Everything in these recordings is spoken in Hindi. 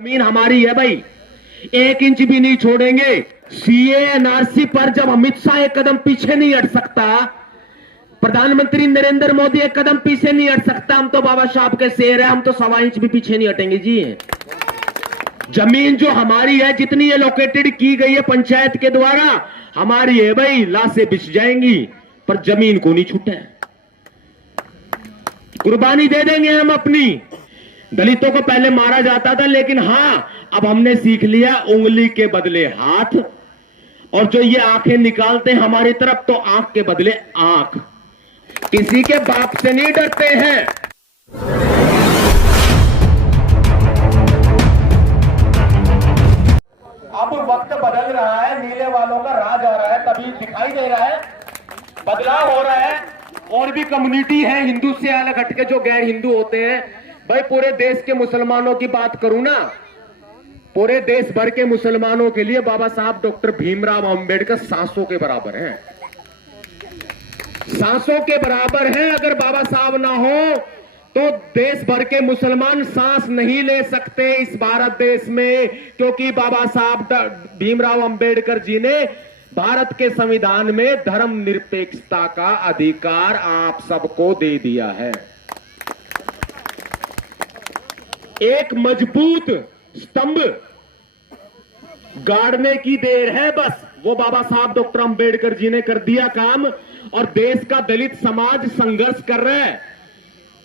जमीन हमारी है भाई, 1 इंच भी नहीं छोड़ेंगे। सीए एनआरसी पर जब अमित शाह एक कदम पीछे नहीं हट सकता, प्रधानमंत्री नरेंद्र मोदी एक कदम पीछे नहीं हट सकता, हम तो बाबा साहब के शेर है, हम तो 1.25 इंच भी पीछे नहीं हटेंगे जी। जमीन जो हमारी है, जितनी एलोकेटेड की गई है पंचायत के द्वारा, हमारी है भाई। लाशें बिछ जाएंगी पर जमीन को नहीं छूटे। कुर्बानी दे देंगे हम अपनी। दलितों को पहले मारा जाता था, लेकिन हां अब हमने सीख लिया उंगली के बदले हाथ, और जो ये आंखें निकालते हैं हमारी तरफ, तो आंख के बदले आंख। किसी के बाप से नहीं डरते हैं। अब वक्त बदल रहा है, नीले वालों का राज आ रहा है, तभी दिखाई दे रहा है, बदलाव हो रहा है। और भी कम्युनिटी है हिंदू से अलग हटके जो गैर हिंदू होते हैं। भाई पूरे देश के मुसलमानों की बात करूं ना, पूरे देश भर के मुसलमानों के लिए बाबा साहब डॉक्टर भीमराव अंबेडकर सांसों के बराबर हैं, सांसों के बराबर हैं। अगर बाबा साहब ना हो तो देश भर के मुसलमान सांस नहीं ले सकते इस भारत देश में, क्योंकि बाबा साहब भीमराव अंबेडकर जी ने भारत के संविधान में धर्म निरपेक्षता का अधिकार आप सबको दे दिया है। एक मजबूत स्तंभ गाड़ने की देर है बस, वो बाबा साहब डॉक्टर अंबेडकर जी ने कर दिया काम। और देश का दलित समाज संघर्ष कर रहा है।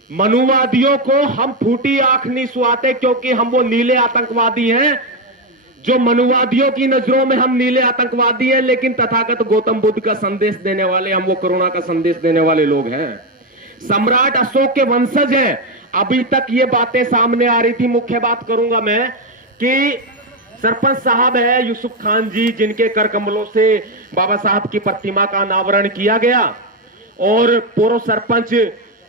मनुवादियों को हम फूटी आंख नहीं सुहाते, क्योंकि हम वो नीले आतंकवादी हैं जो मनुवादियों की नजरों में हम नीले आतंकवादी हैं, लेकिन तथागत गौतम बुद्ध का संदेश देने वाले, हम वो करुणा का संदेश देने वाले लोग हैं। सम्राट अशोक के वंशज हैं। अभी तक ये बातें सामने आ रही थी। मुख्य बात करूंगा मैं कि सरपंच साहब है यूसुफ खान जी, जिनके कर कमलों से बाबा साहब की प्रतिमा का अनावरण किया गया, और पूर्व सरपंच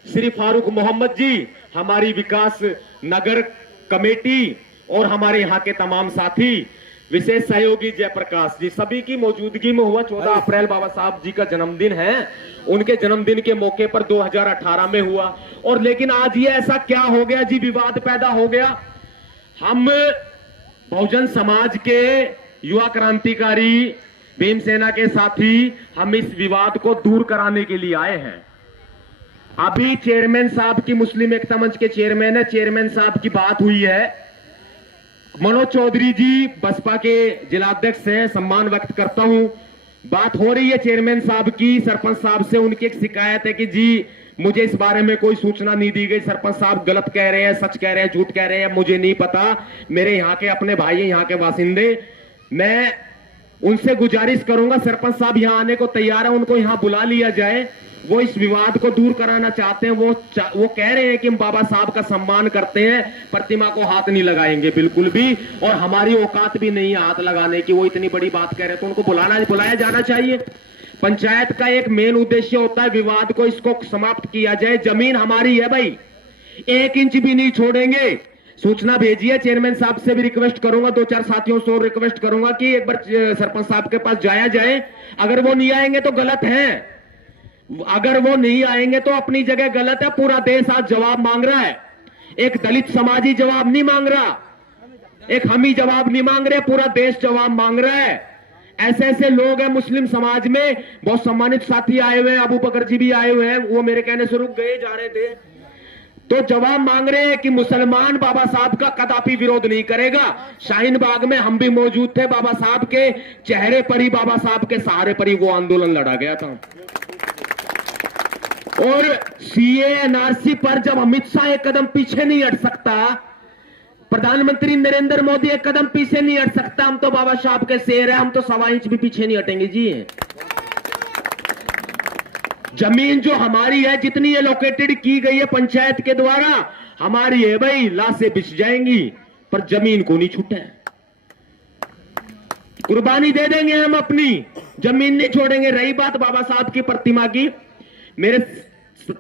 श्री फारूक मोहम्मद जी, हमारी विकास नगर कमेटी, और हमारे यहाँ के तमाम साथी, विशेष सहयोगी जयप्रकाश जी, सभी की मौजूदगी में हुआ। 14 अप्रैल बाबा साहब जी का जन्मदिन है। उनके जन्मदिन के मौके पर 2018 में हुआ। और लेकिन आज ये ऐसा क्या हो गया जी, विवाद पैदा हो गया। हम बहुजन समाज के युवा क्रांतिकारी भीमसेना के साथी, हम इस विवाद को दूर कराने के लिए आए हैं। अभी चेयरमैन साहब की, मुस्लिम एकता मंच के चेयरमैन है, चेयरमैन साहब की बात हुई है। मनोज चौधरी जी बसपा के जिलाध्यक्ष हैं, सम्मान व्यक्त करता हूं। बात हो रही है चेयरमैन साहब की, सरपंच साहब से उनकी एक शिकायत है कि जी मुझे इस बारे में कोई सूचना नहीं दी गई। सरपंच साहब गलत कह रहे हैं, सच कह रहे हैं, झूठ कह रहे हैं, मुझे नहीं पता। मेरे यहाँ के अपने भाई हैं, यहाँ के वासिंदे। मैं उनसे गुजारिश करूंगा, सरपंच साहब यहाँ आने को तैयार है, उनको यहाँ बुला लिया जाए। वो इस विवाद को दूर कराना चाहते हैं। वो कह रहे हैं कि हम बाबा साहब का सम्मान करते हैं, प्रतिमा को हाथ नहीं लगाएंगे बिल्कुल भी, और हमारी औकात भी नहीं है हाथ लगाने की। वो इतनी बड़ी बात कह रहे हैं, तो उनको बुलाया जाना चाहिए। पंचायत का एक मेन उद्देश्य होता है विवाद को, इसको समाप्त किया जाए। जमीन हमारी है भाई, 1 इंच भी नहीं छोड़ेंगे। सूचना भेजिए। चेयरमैन साहब से भी रिक्वेस्ट करूंगा, 2-4 साथियों से रिक्वेस्ट करूंगा कि एक बार सरपंच साहब के पास जाया जाए। अगर वो नहीं आएंगे तो गलत है, अगर वो नहीं आएंगे तो अपनी जगह गलत है। पूरा देश आज जवाब मांग रहा है। एक दलित समाजी जवाब नहीं मांग रहा, एक हम ही जवाब नहीं मांग रहे, पूरा देश जवाब मांग रहा है। ऐसे ऐसे लोग हैं मुस्लिम समाज में, बहुत सम्मानित साथी आए हुए हैं, अबू बकर जी भी आए हुए हैं, वो मेरे कहने से रुक गए, जा रहे थे, तो जवाब मांग रहे हैं कि मुसलमान बाबा साहब का कदापि विरोध नहीं करेगा। शाहीन बाग में हम भी मौजूद थे, बाबा साहब के चेहरे पर ही, बाबा साहब के सहारे पर ही वो आंदोलन लड़ा गया था। और सीए एनआरसी पर जब अमित शाह एक कदम पीछे नहीं हट सकता, प्रधानमंत्री नरेंद्र मोदी एक कदम पीछे नहीं हट सकता, हम तो बाबा साहब के शेर है, हम तो 1.25 इंच भी पीछे नहीं हटेंगे जी। जमीन जो हमारी है, जितनी एलोकेटेड की गई है पंचायत के द्वारा, हमारी है भाई। लाशें बिछ जाएंगी पर जमीन को नहीं छूटे। कुर्बानी दे देंगे हम अपनी, जमीन नहीं छोड़ेंगे। रही बात बाबा साहब की प्रतिमा की, मेरे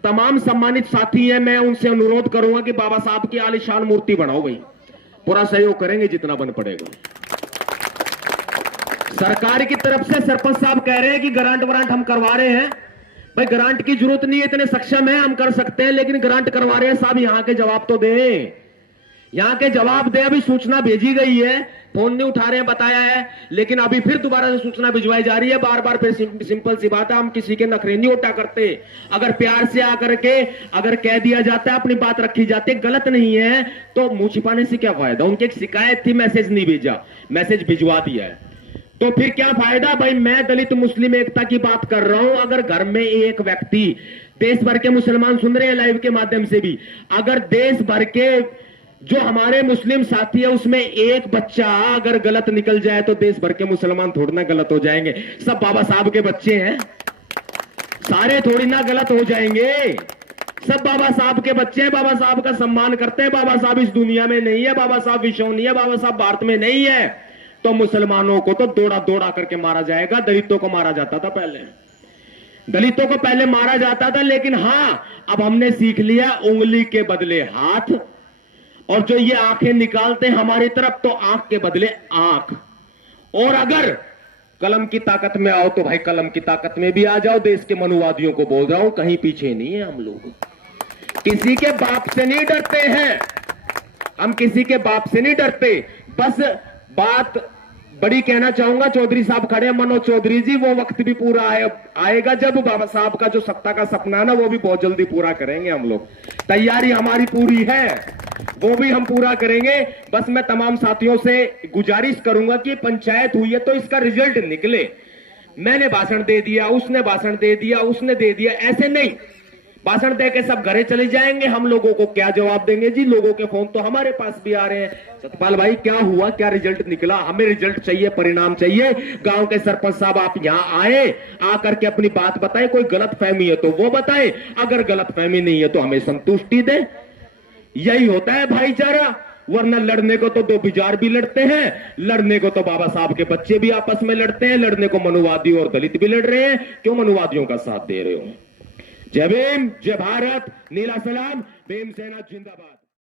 तमाम सम्मानित साथी हैं, मैं उनसे अनुरोध करूंगा कि बाबा साहब की आलीशान मूर्ति बनाओ भाई। पूरा सहयोग करेंगे जितना बन पड़ेगा। सरकार की तरफ से सरपंच साहब कह रहे हैं कि ग्रांट वारंट हम करवा रहे हैं। भाई ग्रांट की जरूरत नहीं है, इतने सक्षम है, हम कर सकते हैं, लेकिन ग्रांट करवा रहे हैं साहब, यहाँ के जवाब तो दें। यहां के जवाब दे। अभी सूचना भेजी गई है, फोन नहीं उठा रहे हैं बताया है, लेकिन अभी फिर दोबारा से सूचना भिजवाई जा रही है। बार बार फिर सिंपल सी बात है, हम किसी के नखरे नहीं उठा करते। अगर प्यार से आकर के अगर कह दिया जाता है, अपनी बात रखी जाती है, गलत नहीं है, तो मुंह छिपाने से क्या फायदा। उनकी एक शिकायत थी, मैसेज नहीं भेजा, मैसेज भिजवा दिया है, तो फिर क्या फायदा भाई। मैं दलित मुस्लिम एकता की बात कर रहा हूं। अगर घर में एक व्यक्ति, देश भर के मुसलमान सुन रहे हैं लाइव के माध्यम से भी, अगर देश भर के जो हमारे मुस्लिम साथी है उसमें एक बच्चा अगर गलत निकल जाए तो देश भर के मुसलमान थोड़ी ना गलत हो जाएंगे। सब बाबा साहब के बच्चे हैं, सारे थोड़ी ना गलत हो जाएंगे। सब बाबा साहब के बच्चे हैं, बाबा साहब का सम्मान करते हैं। बाबा साहब इस दुनिया में नहीं है, बाबा साहब विश्व नहीं है, बाबा साहब भारत में नहीं है, तो मुसलमानों को तो दौड़ा दौड़ा करके मारा जाएगा। दलितों को मारा जाता था पहले, दलितों को पहले मारा जाता था, लेकिन हां अब हमने सीख लिया उंगली के बदले हाथ, और जो ये आंखें निकालते हैं हमारी तरफ तो आंख के बदले आंख। और अगर कलम की ताकत में आओ तो भाई कलम की ताकत में भी आ जाओ। देश के मनुवादियों को बोल रहा हूं, कहीं पीछे नहीं है हम लोग, किसी के बाप से नहीं डरते हैं हम, किसी के बाप से नहीं डरते। बस बात बड़ी कहना चाहूंगा, चौधरी साहब खड़े हैं, मनोज चौधरी जी, वो वक्त भी पूरा आएगा जब बाबा साहब का जो सत्ता का सपना ना वो भी बहुत जल्दी पूरा करेंगे हम लोग। तैयारी हमारी पूरी है, वो भी हम पूरा करेंगे। बस मैं तमाम साथियों से गुजारिश करूंगा कि पंचायत हुई है तो इसका रिजल्ट निकले। मैंने भाषण दे दिया, उसने भाषण दे दिया, उसने दे दिया, ऐसे नहीं। भाषण दे के सब घरे चले जाएंगे, हम लोगों को क्या जवाब देंगे जी। लोगों के फोन तो हमारे पास भी आ रहे हैं, सतपाल भाई क्या हुआ, क्या रिजल्ट निकला। हमें रिजल्ट चाहिए, परिणाम चाहिए। गांव के सरपंच साहब आप यहां आए, आकर के अपनी बात बताएं। कोई गलत फहमी है तो वो बताएं, अगर गलत फहमी नहीं है तो हमें संतुष्टि दें। यही होता है भाईचारा। वरना लड़ने को तो दो बिजार भी लड़ते हैं, लड़ने को तो बाबा साहब के बच्चे भी आपस में लड़ते हैं, लड़ने को मनुवादी और दलित भी लड़ रहे हैं। क्यों मनुवादियों का साथ दे रहे हो। जय भीम, जय भारत, नीला सलाम, भीमसेना जिंदाबाद।